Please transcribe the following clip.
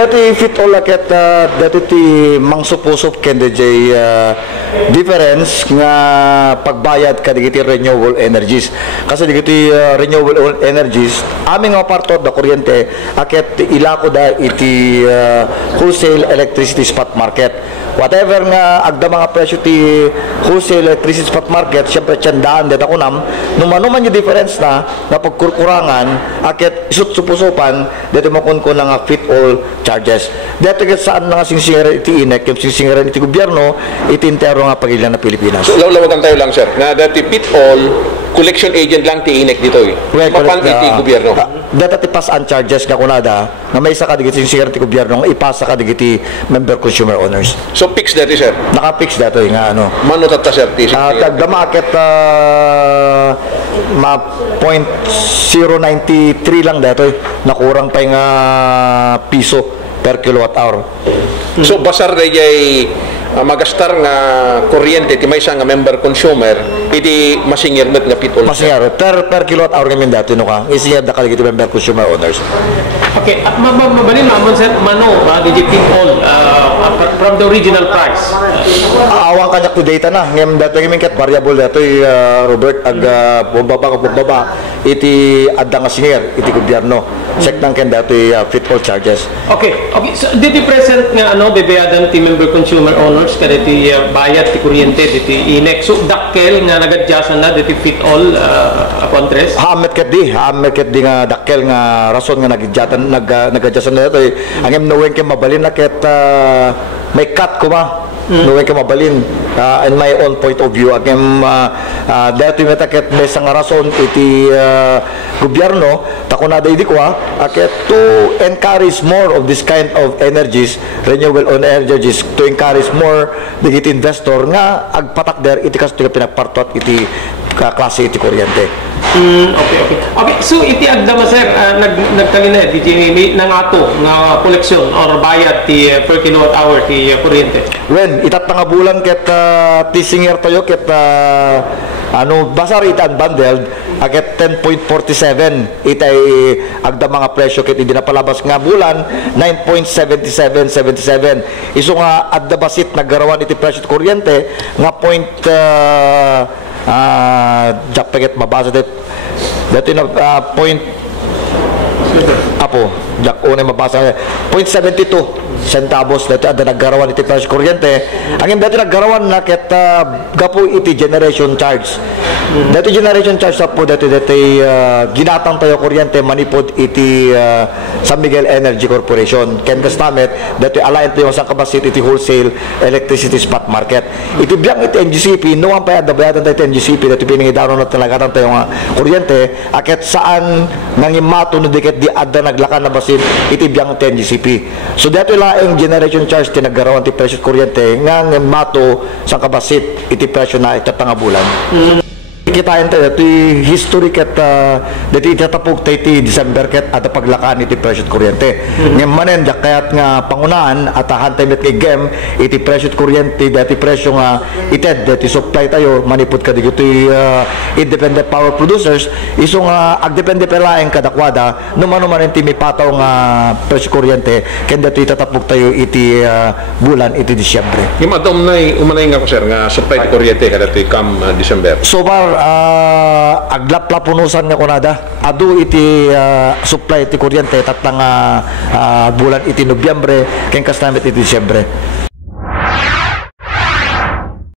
dati fit all laket dati ti mangsupusop ken DJ difference nga pagbayad ka digiti renewable energies. Kasi digiti renewable energies aming nga parto da kuryente aket ilako da iti wholesale electricity spot market. Whatever nga agda mga presyo ti wholesale electricity spot market, syempre tiyandaan dito kunam numanuman yung difference na pagkurkurangan aket isut supusupan dito makon ko nga fit all charges. Dito ket saan nga singsingaran iti inek yung singsingaran iti gobyerno iti intero nga pagilian na Pilipinas. So lawagan tayo lang sir na dati fit all collection agent lang ti inek dito mapan iti gobyerno. Dito ti pass on charges nga kunada nga may isa ka digiti singsingaran ti gobyerno nga ipasa ka digiti member consumer owners. So fix dati sir? Naka-fix dito nga ano. Mano tata sir? Tagda market ma 0.093 lang dito nakurang pa nga piso per kilowatt hour. So basar dayay magastar nga kuryente ti maysa nga member consumer iti masingirmet nga pitol. Masingir per kilowatt hour ngamin dati no ka. Isingir da kaligiti member consumer owners. Okay, mabalin naman sa mano digit pitol from the original price. Awang kanyak to data na. Ngayon dati ngamin ket variable dito Robert ag bumaba iti adda nga singir iti gobyerno. Check nang ken dati fit all charges. Okay. So diti present nga ano bebeyadan ti member consumer owners kada ti bayad ti kuryente diti inek. So dakkel nga nagadyasan na diti fit all kontres. Hamet ket di nga dakkel nga rason nga nagadyasan na dito. Angem nowen ken mabalin na ket may cut ko ba? Nowen ken mabalin in my own point of view agem dati metaket may nga rason iti gobyerno takuna day di ko aket to encourage more of this kind of energies, renewable energies, to encourage more digit investor nga agpatak der iti kasto nga pinagpartot iti klase iti kuryente. Okay. So iti agda ma sir nagkalina iti nangato nga koleksyon or bayad ti per kilowatt hour ti kuryente. When itat nga bulan ket ti singer tayo ket ano basar itan bundled aket 10.47 itay agda mga presyo ket hindi na palabas nga bulan 9.7777 iso nga adda basit naggarawan iti presyo ti kuryente nga jakpaget mabasa dati na point apo jak una mabasa 0.72 centavos dati ada naggarawan iti presyo kuryente ang dati naggarawan na ket gapo iti generation charge dati generation charge po dati ginatang tayo kuryente manipod iti San Miguel Energy Corporation ken kastamet dati alayan tayo sa kabasit iti wholesale electricity spot market iti biang iti NGCP no ang payad bayadan tayo iti NGCP dati piningidaro na talagatan tayo nga kuryente aket saan nangimato no diket di adda naglakan na basit iti biang iti NGCP so dati laing generation charge ti naggarawan ti presyo kuryente nga mato sa kabasit iti presyo na itatanga bulan. Kitain tayo iti history ket dati itatapog tayo iti December ket at paglakaan iti presyo kuryente. Ngayon manen kayat nga pangunaan at hantay met kay gem iti presyo kuryente dati presyo nga ited dati supply tayo manipod ka digiti independent power producers iso nga agdepende pelaeng kadakwada numan iti may pataw nga presyo kuryente ken dati itatapog tayo iti bulan iti Disyembre. Yung madom na umanay nga ko sir nga supply ti kuryente kada ti come December. So far aglaplapunusan nga kunada adu iti supply iti kuryente tatang bulan iti Nobyembre ken kastamit iti Disyembre.